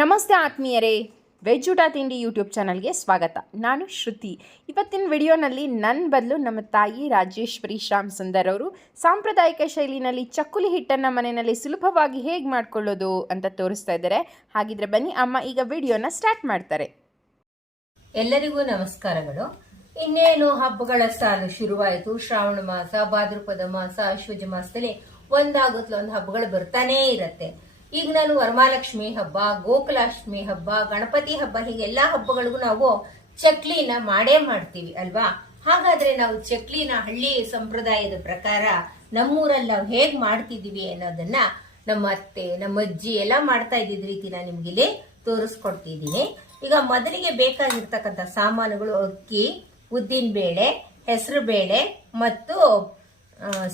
ನಮಸ್ತೆ ಆತ್ಮೀಯರೇ. ವೆಜ್ ಊಟ ತಿಂಡಿ ಯೂಟ್ಯೂಬ್ ಚಾನಲ್ಗೆ ಸ್ವಾಗತ. ನಾನು ಶ್ರುತಿ. ಇವತ್ತಿನ ವಿಡಿಯೋನಲ್ಲಿ ನನ್ನ ಬದಲು ನಮ್ಮ ತಾಯಿ ರಾಜೇಶ್ವರಿ ಶ್ಯಾಮ್ ಸುಂದರ್ ಅವರು ಸಾಂಪ್ರದಾಯಿಕ ಶೈಲಿನಲ್ಲಿ ಚಕ್ಕುಲಿ ಹಿಟ್ಟನ್ನು ಮನೆಯಲ್ಲಿ ಸುಲಭವಾಗಿ ಹೇಗೆ ಮಾಡ್ಕೊಳ್ಳೋದು ಅಂತ ತೋರಿಸ್ತಾ ಇದ್ದಾರೆ. ಹಾಗಿದ್ರೆ ಬನ್ನಿ, ಅಮ್ಮ ಈಗ ವಿಡಿಯೋನ ಸ್ಟಾರ್ಟ್ ಮಾಡ್ತಾರೆ. ಎಲ್ಲರಿಗೂ ನಮಸ್ಕಾರಗಳು. ಇನ್ನೇನು ಹಬ್ಬಗಳ ಸಾಲು ಶುರುವಾಯಿತು. ಶ್ರಾವಣ ಮಾಸ, ಭಾದ್ರಪದ ಮಾಸ, ಅಶ್ವಜ ಮಾಸದಲ್ಲಿ ಒಂದಾಗುತ್ತಲ್ಲ ಒಂದು ಹಬ್ಬಗಳು ಬರ್ತಾನೇ ಇರತ್ತೆ. ಈಗ ನಾನು ವರಮಾಲಕ್ಷ್ಮಿ ಹಬ್ಬ, ಗೋಕುಲಾಷ್ಟಮಿ ಹಬ್ಬ, ಗಣಪತಿ ಹಬ್ಬ, ಹೀಗೆ ಎಲ್ಲಾ ಹಬ್ಬಗಳಿಗೂ ನಾವು ಚಕ್ಲಿನ ಮಾಡೇ ಮಾಡ್ತೀವಿ, ಅಲ್ವಾ? ಹಾಗಾದ್ರೆ ನಾವು ಚಕ್ಲಿನ ಹಳ್ಳಿ ಸಂಪ್ರದಾಯದ ಪ್ರಕಾರ ನಮ್ಮೂರಲ್ಲಿ ನಾವು ಹೇಗ್ ಮಾಡ್ತಿದೀವಿ ಅನ್ನೋದನ್ನ ನಮ್ಮ ಅತ್ತೆ, ನಮ್ಮ ಅಜ್ಜಿ ಎಲ್ಲ ಮಾಡ್ತಾ ಇದ್ದಿದ್ ರೀತಿ ನಾನು ನಿಮ್ಗೆ ಇಲ್ಲಿ ತೋರಿಸ್ಕೊಡ್ತಿದ್ದೀನಿ. ಈಗ ಮೊದಲಿಗೆ ಬೇಕಾಗಿರ್ತಕ್ಕಂಥ ಸಾಮಾನುಗಳು ಅಕ್ಕಿ, ಉದ್ದಿನ ಬೇಳೆ, ಹೆಸರು ಬೇಳೆ ಮತ್ತು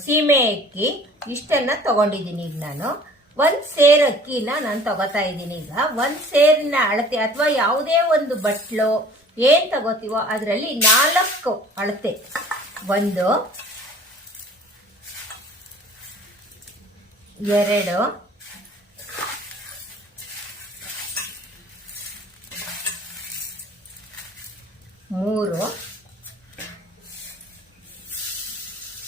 ಸೀಮೆ ಅಕ್ಕಿ, ಇಷ್ಟನ್ನ ತಗೊಂಡಿದ್ದೀನಿ ಈಗ ನಾನು. ಒಂದ್ ಸೇರ್ ಅಕ್ಕಿನ ನಾನು ತಗೋತಾ ಇದ್ದೀನಿ ಈಗ. ಒಂದ್ ಸೇರಿನ ಅಳತೆ ಅಥವಾ ಯಾವುದೇ ಒಂದು ಬಟ್ಲು ಏನ್ ತಗೋತೀವೋ ಅದರಲ್ಲಿ ನಾಲ್ಕು ಅಳತೆ. ಒಂದು, ಎರಡು, ಮೂರು,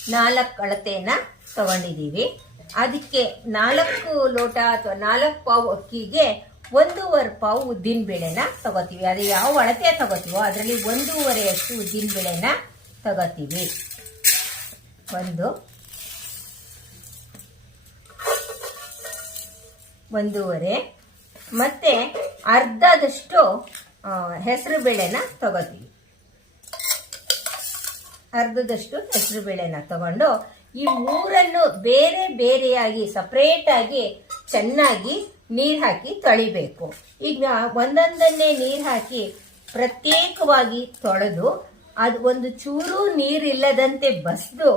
ನಾಲ್ಕು ಅಳತೆಯನ್ನ ತಗೊಂಡಿದ್ದೀವಿ. ಅದಕ್ಕೆ ನಾಲ್ಕು ಲೋಟ ಅಥವಾ ನಾಲ್ಕು ಪಾವು ಅಕ್ಕಿಗೆ ಒಂದೂವರೆ ಪಾವು ಉದ್ದಿನ ಬೇಳೆನ ತಗೋತೀವಿ. ಅದು ಯಾವ ಅಳತೆ ತಗೋತೀವೋ ಅದರಲ್ಲಿ ಒಂದೂವರೆಯಷ್ಟು ಉದ್ದಿನ ಬೇಳೆನ ತಗೋತೀವಿ. ಒಂದು, ಒಂದೂವರೆ, ಮತ್ತೆ ಅರ್ಧದಷ್ಟು ಹೆಸರು ಬೇಳೆನ ತಗೋತೀವಿ. ಅರ್ಧದಷ್ಟು ಹೆಸರು ಬೇಳೆನ ತಗೊಂಡು ಈ ಮೂರನ್ನು ಬೇರೆ ಬೇರೆಯಾಗಿ ಸಪರೇಟ್ ಆಗಿ ಚೆನ್ನಾಗಿ ನೀರು ಹಾಕಿ ತೊಳಿಬೇಕು. ಈಗ ಒಂದೊಂದನ್ನೇ ನೀರು ಹಾಕಿ ಪ್ರತ್ಯೇಕವಾಗಿ ತೊಳೆದು ಅದು ಒಂದು ಚೂರು ನೀರಿಲ್ಲದಂತೆ ಬಸ್ದು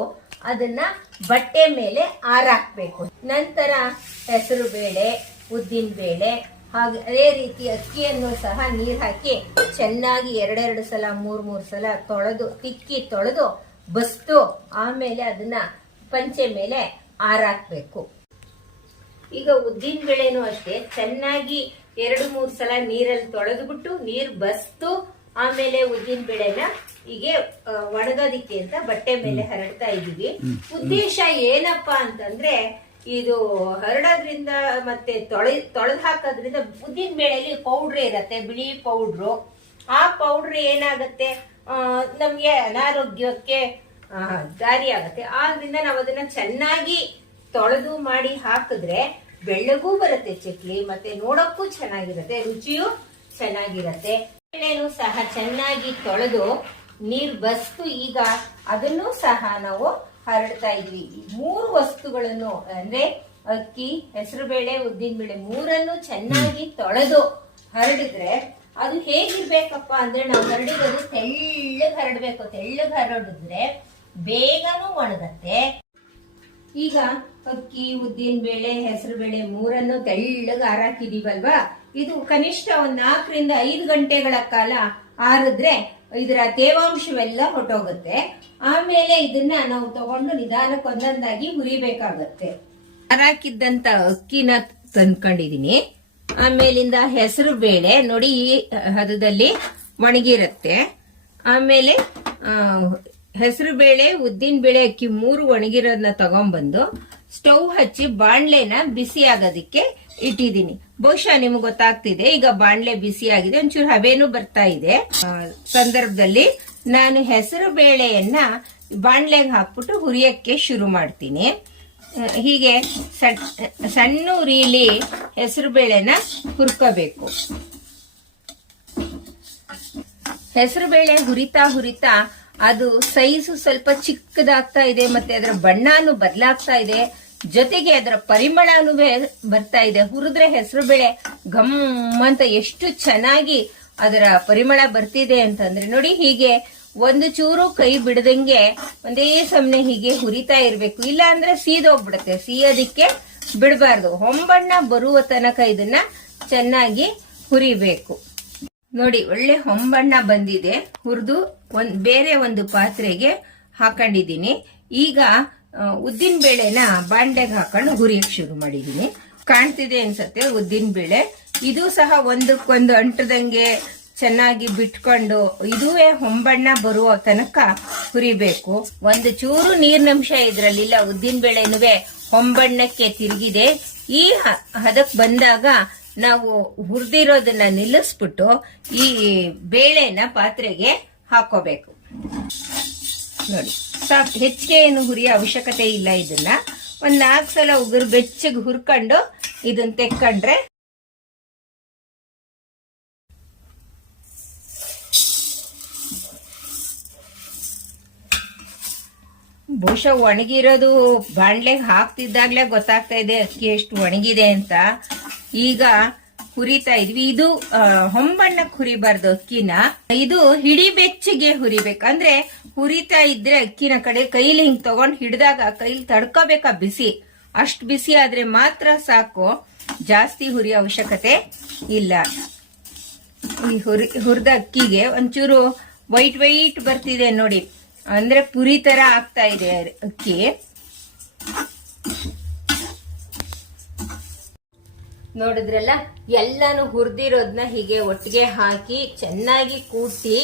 ಅದನ್ನ ಬಟ್ಟೆ ಮೇಲೆ ಆರಾಕ್ಬೇಕು. ನಂತರ ಹೆಸರು ಬೇಳೆ, ಉದ್ದಿನ ಬೇಳೆ ಹಾಗೆ ಅದೇ ರೀತಿ ಅಕ್ಕಿಯನ್ನು ಸಹ ನೀರು ಹಾಕಿ ಚೆನ್ನಾಗಿ ಎರಡೆರಡು ಸಲ ಮೂರ್ ಮೂರು ಸಲ ತೊಳೆದು ತಿಕ್ಕಿ ತೊಳೆದು ಬಸ್ತು. ಆಮೇಲೆ ಅದನ್ನ ಪಂಚೆ ಮೇಲೆ ಆರಾಕ್ಬೇಕು. ಈಗ ಉದ್ದಿನ ಬೇಳೆನೂ ಅಷ್ಟೇ ಚೆನ್ನಾಗಿ ಎರಡು ಮೂರು ಸಲ ನೀರಲ್ಲಿ ತೊಳೆದ್ಬಿಟ್ಟು ನೀರ್ ಬಸ್ತು. ಆಮೇಲೆ ಉದ್ದಿನ ಬೇಳೆನ ಹೀಗೆ ಒಣಗೋದಿಕ್ಕೆ ಅಂತ ಬಟ್ಟೆ ಮೇಲೆ ಹರಡ್ತಾ ಇದೀವಿ ಉದ್ದೇಶ ಏನಪ್ಪಾ ಅಂತಂದ್ರೆ ಇದು ಹರಡೋದ್ರಿಂದ ಮತ್ತೆ ತೊಳೆ, ತೊಳೆದು ಹಾಕೋದ್ರಿಂದ ಉದ್ದಿನ ಬೇಳೆಯಲ್ಲಿ ಪೌಡ್ರ್ ಇರತ್ತೆ, ಬಿಳಿ ಪೌಡ್ರು ಆ ಪೌಡ್ರ್ ಏನಾಗುತ್ತೆ? ನಮಗೆ ಅನಾರೋಗ್ಯಕ್ಕೆ ದಾರಿ ಆಗತ್ತೆ ಆದ್ರಿಂದ ನಾವು ಅದನ್ನ ಚೆನ್ನಾಗಿ ತೊಳೆದು ಮಾಡಿ ಹಾಕಿದ್ರೆ ಬೆಳ್ಳಗೂ ಬರುತ್ತೆ ಚಕ್ಲಿ, ಮತ್ತೆ ನೋಡಕ್ಕೂ ಚೆನ್ನಾಗಿರುತ್ತೆ, ರುಚಿಯೂ ಚೆನ್ನಾಗಿರತ್ತೆ. ಬೇಳೆನೂ ಸಹ ಚೆನ್ನಾಗಿ ತೊಳೆದು ನೀರ್ ಬಸ್ತು, ಈಗ ಅದನ್ನು ಸಹ ನಾವು ಹರಡ್ತಾ ಇದ್ವಿ. ಮೂರು ವಸ್ತುಗಳನ್ನು ಅಂದ್ರೆ ಅಕ್ಕಿ ಹೆಸರುಬೇಳೆ ಉದ್ದಿನಬೇಳೆ ಮೂರನ್ನು ಚೆನ್ನಾಗಿ ತೊಳೆದು ಹರಡಿದ್ರೆ ಅದು ಹೇಗಿರ್ಬೇಕಪ್ಪ ಅಂದ್ರೆ ನಾವು ಹರಡಿರೋದು ತೆಳ್ಳಗೆ ಹರಡ್ಬೇಕು. ತೆಳ್ಳಗೆ ಹರಡಿದ್ರೆ ಬೇಗನೂ ಒಣಗತ್ತೆ. ಈಗ ಅಕ್ಕಿ ಉದ್ದಿನ ಬೇಳೆ ಹೆಸರು ಬೇಳೆ ಮೂರನ್ನು ತೆಳ್ಳಗೆ ಹಾರಾಕಿದೀವಲ್ವಾ ಇದು ಕನಿಷ್ಠ ಒಂದ್ ನಾಲ್ಕರಿಂದ ಐದು ಗಂಟೆಗಳ ಕಾಲ ಆರಿದ್ರೆ ಇದರ ತೇವಾಂಶವೆಲ್ಲ ಹೊಟ್ಟೋಗುತ್ತೆ ಆಮೇಲೆ ಇದನ್ನ ನಾವು ತಗೊಂಡು ನಿಧಾನಕ್ಕೆ ಒಂದೊಂದಾಗಿ ಹುರಿಬೇಕಾಗತ್ತೆ. ಹರಾಕಿದ್ದಂತ ಅಕ್ಕಿನ ತಂದ್ಕೊಂಡಿದೀನಿ. ಆಮೇಲಿಂದ ಹೆಸರು ಬೇಳೆ, ನೋಡಿ ಈ ಹದದಲ್ಲಿ ಒಣಗಿರುತ್ತೆ. ಆಮೇಲೆ ಹೆಸರು ಬೇಳೆ, ಉದ್ದಿನ ಬೇಳೆ ಅಕ್ಕಿ ಮೂರು ಒಣಗಿರೋದನ್ನ ತಗೊಂಡ್ಬಂದು, ಸ್ಟವ್ ಹಚ್ಚಿ ಬಾಣ್ಲೆನ ಬಿಸಿ ಆಗೋದಕ್ಕೆ ಇಟ್ಟಿದ್ದೀನಿ. ಬಹುಶಃ ನಿಮ್ಗೆ ಗೊತ್ತಾಗ್ತಿದೆ, ಈಗ ಬಾಣ್ಲೆ ಬಿಸಿ ಆಗಿದೆ, ಒಂಚೂರು ಹಬೆನು ಬರ್ತಾ ಇದೆ. ಸಂದರ್ಭದಲ್ಲಿ ನಾನು ಹೆಸರು ಬೇಳೆಯನ್ನ ಬಾಣ್ಲೆಗೆ ಹಾಕ್ಬಿಟ್ಟು ಹುರಿಯಕ್ಕೆ ಶುರು ಮಾಡ್ತೀನಿ. ಹೀಗೆ ಸಣ್ಣ ಸಣ್ಣ ಉರಿಲಿ ಹೆಸರು ಬೇಳೆನ ಹುರ್ಕೋಬೇಕು. ಹೆಸರು ಬೇಳೆ ಹುರಿತಾ ಹುರಿತಾ ಅದು ಸೈಜು ಸ್ವಲ್ಪ ಚಿಕ್ಕದಾಗ್ತಾ ಇದೆ, ಮತ್ತೆ ಅದರ ಬಣ್ಣನೂ ಬದಲಾಗ್ತಾ ಇದೆ. ಜೊತೆಗೆ ಅದರ ಪರಿಮಳನೂ ಬರ್ತಾ ಇದೆ. ಹುರಿದ್ರೆ ಹೆಸರು ಬೇಳೆ, ಘಮ್ ಅಂತ ಎಷ್ಟು ಚೆನ್ನಾಗಿ ಅದರ ಪರಿಮಳ ಬರ್ತಿದೆ ಅಂತಂದ್ರೆ ನೋಡಿ, ಹೀಗೆ ಒಂದು ಚೂರು ಕೈ ಬಿಡದಂಗೆ ಒಂದೇ ಸಮನೆ ಹೀಗೆ ಹುರಿತಾ ಇರ್ಬೇಕು. ಇಲ್ಲ ಅಂದ್ರೆ ಸೀದೋಗ್ಬಿಡುತ್ತೆ. ಸೀಯೋದಿಕ್ಕೆ ಬಿಡಬಾರ್ದು. ಹೊಂಬಣ್ಣ ಬರುವ ತನಕ ಇದನ್ನ ಚೆನ್ನಾಗಿ ಹುರಿಬೇಕು. ನೋಡಿ, ಒಳ್ಳೆ ಹೊಂಬಣ್ಣ ಬಂದಿದೆ. ಹುರಿದು ಒಂದ್ ಬೇರೆ ಒಂದು ಪಾತ್ರೆಗೆ ಹಾಕೊಂಡಿದ್ದೀನಿ. ಈಗ ಉದ್ದಿನ ಬೇಳೆನ ಬಾಂಡೆಗೆ ಹಾಕೊಂಡು ಹುರಿಯಕ್ಕೆ ಶುರು ಮಾಡಿದ್ದೀನಿ ಕಾಣ್ತಿದೆ ಅನ್ಸತ್ತೆ ಉದ್ದಿನ ಬೇಳೆ. ಇದು ಸಹ ಒಂದಕ್ಕೊಂದು ಅಂಟದಂಗೆ ಚೆನ್ನಾಗಿ ಬಿಟ್ಕೊಂಡು ಇದುವೇ ಹೊಂಬಣ್ಣ ಬರುವ ತನಕ ಹುರಿಬೇಕು. ಒಂದು ಚೂರು ನೀರಿನಂಶ ಇದರಲ್ಲಿಲ್ಲ ಉದ್ದಿನ ಬೇಳೆನುವೆ ಹೊಂಬಣ್ಣಕ್ಕೆ ತಿರುಗಿದೆ. ಈ ಹದಕ್ಕೆ ಹದಕ್ ಬಂದಾಗ ನಾವು ಹುರಿದಿರೋದನ್ನ ನಿಲ್ಲಿಸ್ಬಿಟ್ಟು ಈ ಬೇಳೆನ ಪಾತ್ರೆಗೆ ಹಾಕೋಬೇಕು. ನೋಡಿ. ಸಾಕು ಹೆಚ್ಚಿಗೆ ಏನು ಹುರಿಯೋ ಅವಶ್ಯಕತೆ ಇಲ್ಲ ಇದನ್ನ. ಒಂದ್ ನಾಲ್ಕು ಸಲ ಉಗುರು ಬೆಚ್ಚಗೆ ಹುರ್ಕೊಂಡು ಇದನ್ನ ತೆಕ್ಕೊಂಡ್ರೆ ಬಹುಶಃ ಒಣಗಿರೋದು ಬಾಣ್ಲೆಗೆ ಹಾಕ್ತಿದ್ದಾಗ್ಲೇ ಗೊತ್ತಾಗ್ತಾ ಇದೆ ಅಕ್ಕಿ ಎಷ್ಟು ಒಣಗಿದೆ ಅಂತ. ಈಗ ಹುರಿತಾ ಇದ್ವಿ. ಇದು ಹೊಂಬಣ್ಣಕ್ಕೆ ಹುರಿಬಾರ್ದು ಅಕ್ಕಿನ. ಇದು ಹಿಡಿ ಬೆಚ್ಚಗೆ ಹುರಿಬೇಕು. ಅಂದ್ರೆ ಹುರಿತಾ ಇದ್ರೆ ಅಕ್ಕಿನ ಕಡೆ ಕೈಲಿ ಹಿಂಗ್ ತಗೊಂಡ್ ಹಿಡ್ದಾಗ ಕೈಲಿ ತಡ್ಕೋಬೇಕಾ ಬಿಸಿ. ಅಷ್ಟು ಬಿಸಿ ಆದ್ರೆ ಮಾತ್ರ ಸಾಕು. ಜಾಸ್ತಿ ಹುರಿಯೋ ಅವಶ್ಯಕತೆ ಇಲ್ಲ. ಈ ಹುರಿ, ಹುರಿದ ಅಕ್ಕಿಗೆ ಒಂಚೂರು ವೈಟ್ ವೈಟ್ ಬರ್ತಿದೆ ನೋಡಿ. ಅಂದ್ರೆ ಪುರಿ ತರ ಆಗ್ತಾ ಇದೆ ಅಕ್ಕಿ. ನೋಡಿದ್ರಲ್ಲ? ಎಲ್ಲಾನು ಹುರಿದಿರೋದನ್ನ ಹೀಗೆ ಒಟ್ಟಿಗೆ ಹಾಕಿ ಚೆನ್ನಾಗಿ ಕೂಟಿ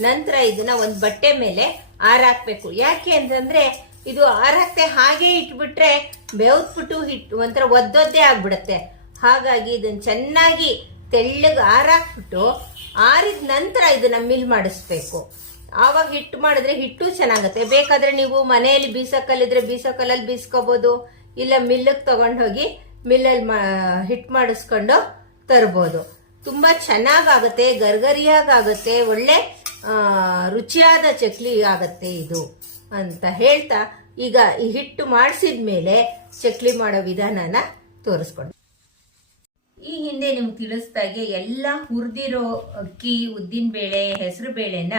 ನಂತರ ಇದನ್ನ ಒಂದು ಬಟ್ಟೆ ಮೇಲೆ ಆರಾಕ್ಬೇಕು. ಯಾಕೆ ಅಂತಂದ್ರೆ ಇದು ಆರಾಕ್ತೆ ಹಾಗೆ ಇಟ್ಬಿಟ್ರೆ ಬೆವತ್ಬಿಟ್ಟು ಹಿಟ್ಟು ಒಂಥರ ಒದ್ದೊದ್ದೇ ಆಗ್ಬಿಡತ್ತೆ. ಹಾಗಾಗಿ ಇದನ್ನ ಚೆನ್ನಾಗಿ ತೆಳ್ಳಗೆ ಆರಾಕ್ಬಿಟ್ಟು ಆರಿದ ನಂತರ ಇದನ್ನ ಮಿಲ್ ಮಾಡಿಸ್ಬೇಕು. ಆವಾಗ ಹಿಟ್ಟು ಮಾಡಿದ್ರೆ ಹಿಟ್ಟು ಚೆನ್ನಾಗತ್ತೆ. ಬೇಕಾದ್ರೆ ನೀವು ಮನೆಯಲ್ಲಿ ಬೀಸೋಕಲ್ಲಿದ್ರೆ ಬೀಸೋಕಲ್ಲಲ್ಲಿ ಬೀಸ್ಕೋಬಹುದು ಇಲ್ಲ ಮಿಲ್ಲಕ್ಕೆ ತಗೊಂಡೋಗಿ ಮಿಲ್ಲಲ್ಲಿ ಮಾ ಹಿಟ್ಟು ಮಾಡಿಸ್ಕೊಂಡು ತರ್ಬೋದು. ತುಂಬಾ ಚೆನ್ನಾಗಾಗುತ್ತೆ ಗರ್ಗರಿಯಾಗುತ್ತೆ ಒಳ್ಳೆ ರುಚಿಯಾದ ಚಕ್ಲಿ ಆಗತ್ತೆ ಇದು ಅಂತ ಹೇಳ್ತಾ ಈಗ ಈ ಹಿಟ್ಟು ಮಾಡಿಸಿದ ಮೇಲೆ ಚಕ್ಲಿ ಮಾಡೋ ವಿಧಾನನ ತೋರಿಸ್ಕೊಂಡು. ಈ ಹಿಂದೆ ನಿಮ್ಗೆ ತಿಳಿಸ್ದಾಗೆ ಎಲ್ಲ ಹುರಿದಿರೋ ಅಕ್ಕಿ, ಉದ್ದಿನ ಬೇಳೆ, ಹೆಸರು ಬೇಳೆನ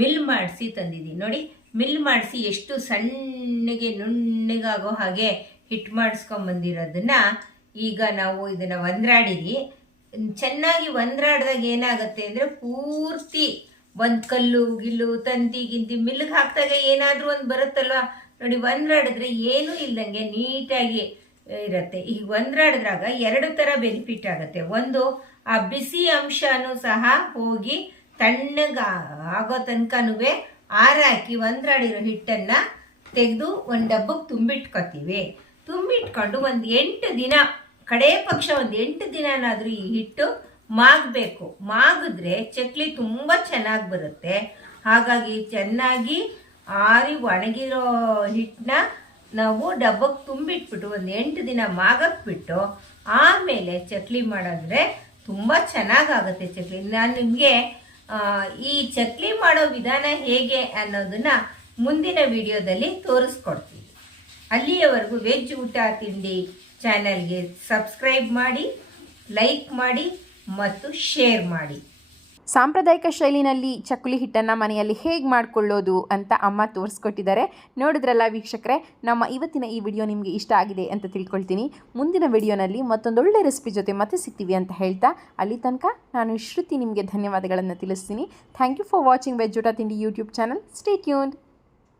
ಮಿಲ್ ಮಾಡಿಸಿ ತಂದಿದ್ದೀನಿ. ನೋಡಿ, ಮಿಲ್ ಮಾಡಿಸಿ ಎಷ್ಟು ಸಣ್ಣಗೆ ನುಣ್ಣಗಾಗೋ ಹಾಗೆ ಹಿಟ್ಟು ಮಾಡಿಸ್ಕೊಂಬಂದಿರೋದನ್ನ ಈಗ ನಾವು ಇದನ್ನ ಒಂದ್ರಾಡಿರಿ ಚೆನ್ನಾಗಿ ಒಂದ್ರಾಡ್ದಾಗ ಏನಾಗುತ್ತೆ ಅಂದ್ರೆ ಪೂರ್ತಿ ಒಂದ್ ಕಲ್ಲು, ಗಿಲ್ಲು, ತಂತಿ, ಗಿಂತಿ ಮಿಲ್ಗೆ ಹಾಕ್ದಾಗ ಏನಾದ್ರೂ ಒಂದ್ ಬರುತ್ತಲ್ವಾ? ನೋಡಿ, ಒಂದ್ರಾಡಿದ್ರೆ ಏನೂ ಇಲ್ದಂಗೆ ನೀಟಾಗಿ ಇರತ್ತೆ. ಈಗ ಒಂದ್ರಾಡಿದ್ರಾಗ ಎರಡು ತರ ಬೆನಿಫಿಟ್ ಆಗುತ್ತೆ. ಒಂದು, ಆ ಬಿಸಿ ಅಂಶನೂ ಸಹ ಹೋಗಿ ತಣ್ಣಗ ಆಗೋ ತನಕನೂ ಆರಾಕಿ ಒಂದ್ರಾಡಿರೋ ಹಿಟ್ಟನ್ನ ತೆಗೆದು ಒಂದು ಡಬ್ಬಕ್ಕೆ ತುಂಬಿಟ್ಕೊತೀವಿ. ತುಂಬಿಟ್ಕೊಂಡು ಒಂದು ಎಂಟು ದಿನ ಕಡೇ ಪಕ್ಷ ಒಂದು ಎಂಟು ದಿನನಾದರೂ ಈ ಹಿಟ್ಟು ಮಾಗಬೇಕು. ಮಾಗಿದ್ರೆ ಚಕ್ಲಿ ತುಂಬ ಚೆನ್ನಾಗಿ ಬರುತ್ತೆ. ಹಾಗಾಗಿ ಚೆನ್ನಾಗಿ ಆರಿ ಒಣಗಿರೋ ಹಿಟ್ಟನ್ನ ನಾವು ಡಬ್ಬಕ್ಕೆ ತುಂಬಿಟ್ಬಿಟ್ಟು ಒಂದು ಎಂಟು ದಿನ ಮಾಗಕ್ಬಿಟ್ಟು ಆಮೇಲೆ ಚಕ್ಲಿ ಮಾಡಿದ್ರೆ ತುಂಬ ಚೆನ್ನಾಗಾಗುತ್ತೆ ಚಕ್ಲಿ. ನಾನು ನಿಮಗೆ ಈ ಚಕ್ಲಿ ಮಾಡೋ ವಿಧಾನ ಹೇಗೆ ಅನ್ನೋದನ್ನ ಮುಂದಿನ ವಿಡಿಯೋದಲ್ಲಿ ತೋರಿಸ್ಕೊಡ್ತೀನಿ. ಅಲ್ಲಿಯವರೆಗೂ ವೆಜ್ ಊಟ, ತಿಂಡಿ ಚಾನಲ್ಗೆ ಸಬ್ಸ್ಕ್ರೈಬ್ ಮಾಡಿ, ಲೈಕ್ ಮಾಡಿ ಮತ್ತು ಶೇರ್ ಮಾಡಿ. ಸಾಂಪ್ರದಾಯಿಕ ಶೈಲಿನಲ್ಲಿ ಚಕ್ಕುಲಿ ಹಿಟ್ಟನ್ನು ಮನೆಯಲ್ಲಿ ಹೇಗೆ ಮಾಡಿಕೊಳ್ಳೋದು ಅಂತ ಅಮ್ಮ ತೋರಿಸ್ಕೊಟ್ಟಿದ್ದಾರೆ. ನೋಡಿದ್ರಲ್ಲ ವೀಕ್ಷಕರೇ, ನಮ್ಮ ಇವತ್ತಿನ ಈ ವಿಡಿಯೋ ನಿಮಗೆ ಇಷ್ಟ ಆಗಿದೆ ಅಂತ ತಿಳ್ಕೊಳ್ತೀನಿ. ಮುಂದಿನ ವಿಡಿಯೋನಲ್ಲಿ ಮತ್ತೊಂದೊಳ್ಳೆ ರೆಸಿಪಿ ಜೊತೆ ಮತ್ತೆ ಸಿಗ್ತೀವಿ ಅಂತ ಹೇಳ್ತಾ, ಅಲ್ಲಿ ತನಕ ನಾನು ಶ್ರುತಿ ನಿಮಗೆ ಧನ್ಯವಾದಗಳನ್ನು ತಿಳಿಸ್ತೀನಿ. Thank you for watching veg Chhota ತಿಂಡಿ ಯೂಟ್ಯೂಬ್ ಚಾನಲ್ ಸ್ಟೇ ಟ್ಯೂನ್ಡ್